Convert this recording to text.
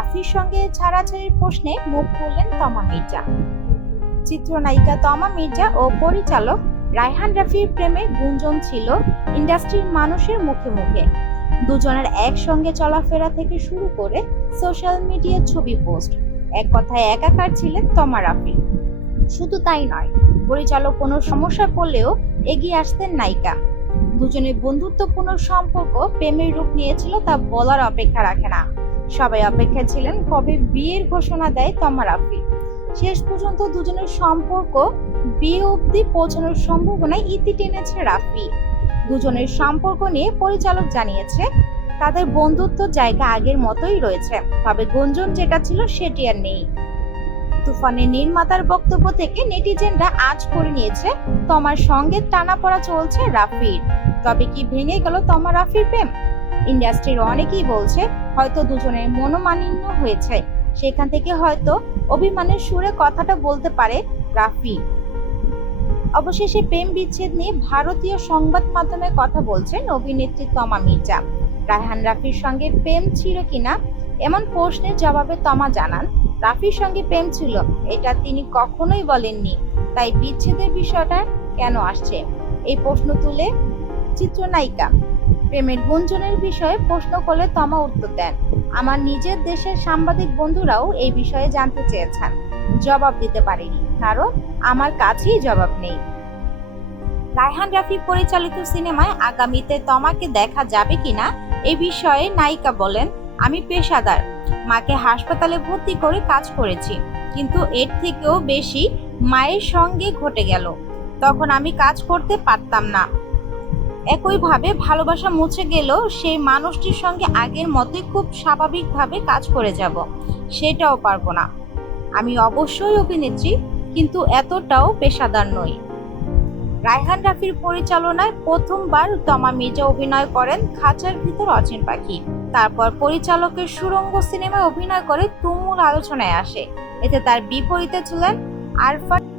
রাফির সঙ্গে ছাড়াছাড়ির প্রশ্নে মুখ খুললেন তমা মির্জা। চিত্রনায়িকা তমা মির্জা ও পরিচালক রায়হান রাফির প্রেমে গুঞ্জন ছিল ইন্ডাস্ট্রির মানুষের মুখে মুখে। দুজনের একসঙ্গে চলাফেরা থেকে শুরু করে সোশ্যাল মিডিয়ার ছবি পোস্ট। এক কথায় একাকার ছিলেন তমা রাফি। শুধু তাই নয়, পরিচালক কোনো সমস্যা পড়লেও এগিয়ে আসতেন নায়িকা। দুজনের বন্ধুত্বপূর্ণ সম্পর্ক প্রেমের রূপ নিয়েছিল তা বলার অপেক্ষা রাখে না। সবাই অপেক্ষা ছিলেন কবে বিয়ের ঘোষণা দেয় তমা রাফি শেষ পর্যন্ত দুজনের সম্পর্ক বিয়ে অবধি পৌঁছানোর সম্ভাবনায় ইতি টেনেছে রাফি। দুজনের সম্পর্ক নিয়ে পরিচালক জানিয়েছে, তাদের বন্ধুত্ব জায়গা আগের মতোই রয়েছে, তবে গুঞ্জন যেটা ছিল সেটি আর নেই। তুফানের নির্মাতার বক্তব্য থেকে নেটিজেনরা আজ করে নিয়েছে, তমার সঙ্গে টানাপড়া চলছে রাফির। তবে কি ভেঙে গেল তমা রাফির প্রেম? ইন্ডাস্ট্রির অনেকেই বলছে হয়তো দুজনের মনোমালিন্য হয়েছে। সেখান থেকে হয়তো অভিমানের সুরে কথাটা বলতে পারে রাফি। অবশেষে প্রেম বিচ্ছেদ নিয়ে ভারতীয় সংবাদ মাধ্যমে কথা বলছেন অভিনেত্রী তমা মির্জা। রায়হান রাফির সঙ্গে প্রেম ছিল কিনা এমন প্রশ্নের জবাবে তমা জানান, রাফির সঙ্গে প্রেম ছিল, এটা তিনি কখনোই বলেননি। তাই বিচ্ছেদের বিষয়টা কেন আসছে? এই প্রশ্ন তুলে চিত্রনায়িকা। প্রেমের গুঞ্জনের বিষয়ে প্রশ্ন করলে তমা উত্তর দেন, আমার নিজের দেশের সাংবাদিক বন্ধুরাও এই বিষয়ে জানতে চেয়েছেন। জবাব দিতে পারিনি, কারণ আমার কাছেই জবাব নেই। রায়হান রাফি পরিচালিত সিনেমায় আগামীতে তমাকে দেখা যাবে কিনা এ বিষয়ে নায়িকা বলেন, আমি পেশাদার, মাকে হাসপাতালে ভর্তি করে কাজ করেছি, কিন্তু এর থেকেও বেশি মায়ের সঙ্গে ঘটে গেল। তখন আমি কাজ করতে পারতাম না। একইভাবে ভালোবাসা মুছে গেলেও সেই মানুষটির সঙ্গে আগের মতোই খুব স্বাভাবিকভাবে কাজ করে যাব। সেটাও পারব না। আমি অবশ্যই অভিনেত্রী, কিন্তু এতটাও পেশাদার নই। রায়হান রাফির পরিচালনায় প্রথমবার তমা মির্জা অভিনয় করেন খাঁচার ভিতর অচেন পাখি। তারপর পরিচালকের সুরঙ্গ সিনেমায় অভিনয় করে তুমুল আলোচনায় আসে। এতে তার বিপরীতে ছিলেন আরফান